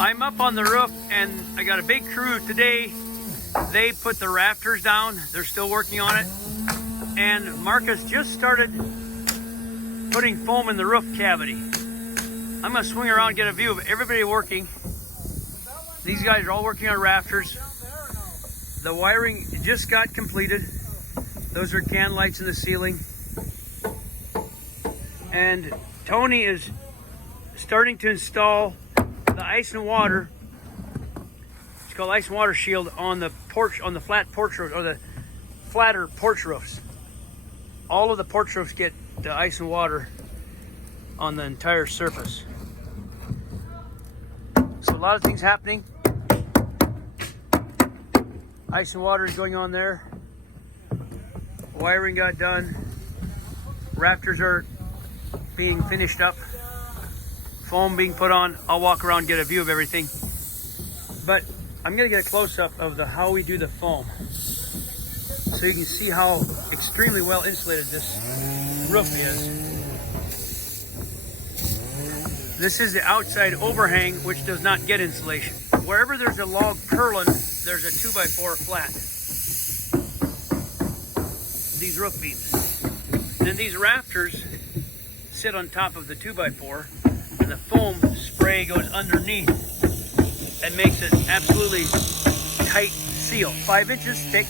I'm up on the roof and I got a big crew today. They put the rafters down. They're still working on it. And Marcus just started putting foam in the roof cavity. I'm gonna swing around and get a view of everybody working. These guys are all working on rafters. The wiring just got completed. Those are can lights in the ceiling. And Tony is starting to install the ice and water. It's called ice and water shield on the porch, on the flat porch roof, or the flatter porch roofs. All of the porch roofs get the ice and water on the entire surface. So a lot of things happening. Ice and water is going on there. Wiring got done. Rafters are being finished up. Foam being put on. I'll walk around and get a view of everything. But I'm gonna get a close-up of how we do the foam, so you can see how extremely well insulated this roof is. This is the outside overhang, which does not get insulation. Wherever there's a log purlin, there's a 2x4 flat. These roof beams. And then these rafters sit on top of the 2x4, and the foam spray goes underneath and makes an absolutely tight seal. 5 inches thick.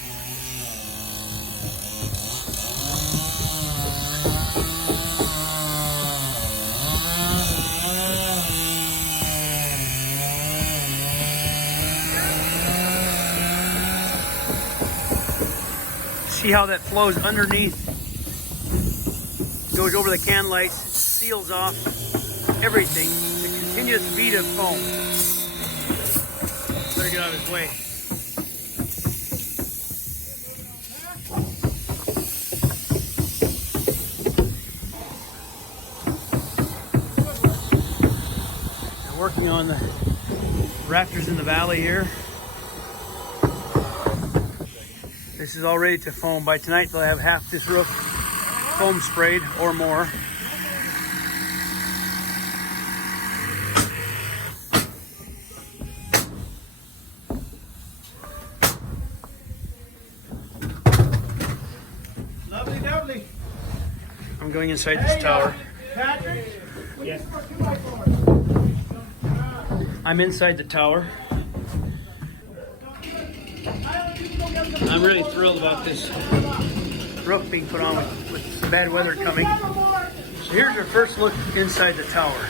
See how that flows underneath, goes over the can lights, seals off everything. The continuous bead of foam. Better get out of his way. They're working on the rafters in the valley here. This is all ready to foam. By tonight they'll have half this roof foam sprayed or more. Lovely, lovely. I'm going inside this tower. Patrick? Yes. I'm inside the tower. I'm really thrilled about this roof being put on with bad weather coming. So here's our first look inside the tower.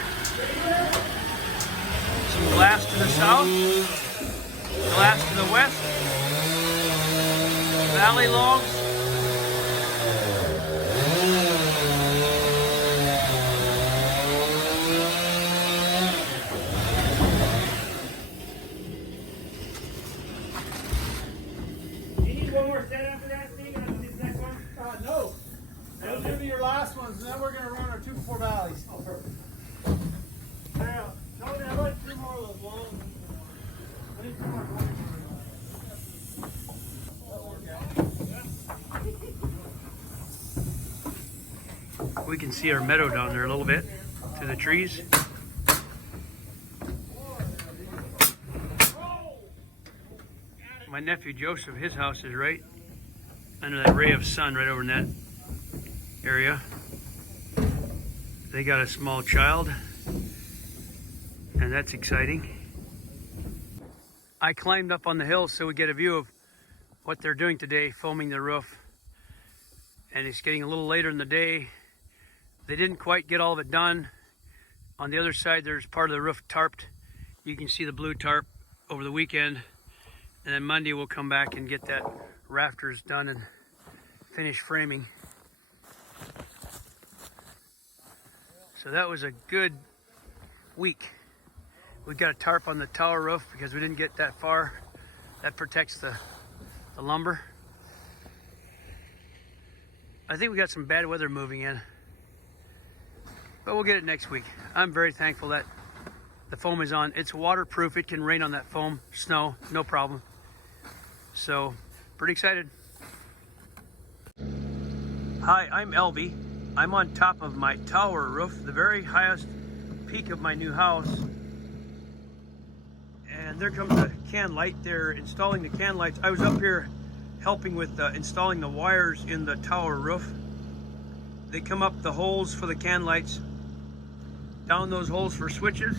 Some glass to the south, glass to the west, valley logs. No. Those will be your last ones, and then we're going to run our 2-4 valleys. Oh, perfect. Yeah. No, I like 2 more of those long. I need 2 more. We can see our meadow down there a little bit through the trees. My nephew Joseph, his house is right under that ray of sun right over in that area. They got a small child, and that's exciting. I climbed up on the hill so we get a view of what they're doing today, foaming the roof. And it's getting a little later in the day. They didn't quite get all of it done. On the other side, there's part of the roof tarped. You can see the blue tarp over the weekend. And then Monday we'll come back and get that rafters done and finish framing. So that was a good week. We got a tarp on the tower roof because we didn't get that far. That protects the lumber. I think we got some bad weather moving in, but we'll get it next week. I'm very thankful that the foam is on. It's waterproof. It can rain on that foam, snow, no problem. So, pretty excited. Hi, I'm Elvie. I'm on top of my tower roof, the very highest peak of my new house. And there comes the can light. They're installing the can lights. I was up here helping with installing the wires in the tower roof. They come up the holes for the can lights, down those holes for switches,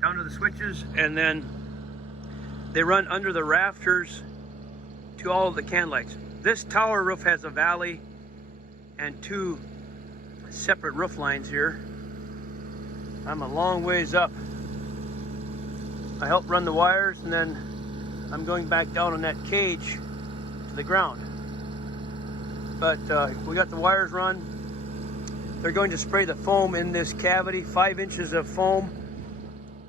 down to the switches, and then they run under the rafters to all of the can lights. This tower roof has a valley and 2 separate roof lines here. I'm a long ways up. I help run the wires, and then I'm going back down on that cage to the ground. But we got the wires run. They're going to spray the foam in this cavity. 5 inches of foam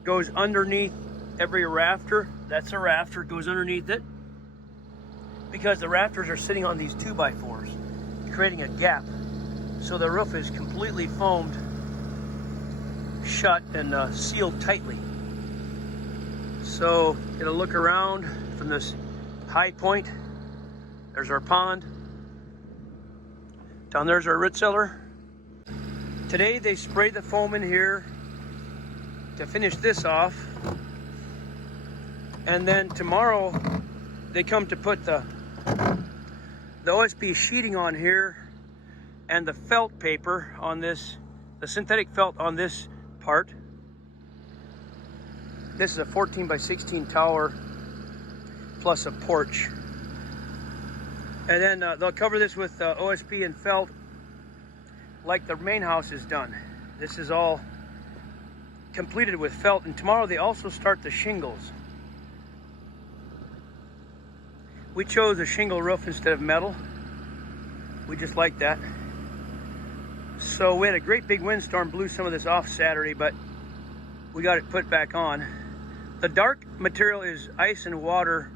goes underneath every rafter. That's a rafter, goes underneath it, because the rafters are sitting on these 2x4s, creating a gap. So the roof is completely foamed shut and sealed tightly. So get a look around from this high point. There's our pond. Down there's our root cellar. Today they sprayed the foam in here to finish this off. And then tomorrow they come to put the OSB sheeting on here and the felt paper on this, the synthetic felt on this part. This is a 14 by 16 tower plus a porch. And then they'll cover this with OSB and felt like the main house is done. This is all completed with felt, and tomorrow they also start the shingles. We chose a shingle roof instead of metal. We just like that. So we had a great big windstorm, blew some of this off Saturday, but we got it put back on. The dark material is ice and water,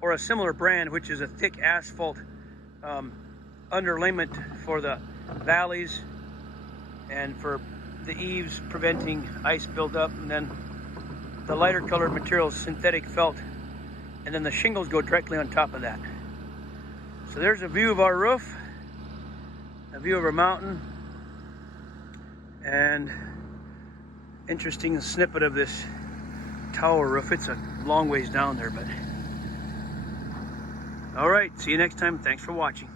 or a similar brand, which is a thick asphalt underlayment for the valleys and for the eaves, preventing ice buildup. And then the lighter colored material is synthetic felt, and then the shingles go directly on top of that. So there's a view of our roof, a view of our mountain, and interesting snippet of this tower roof. It's a long ways down there, but all right, see you next time. Thanks for watching.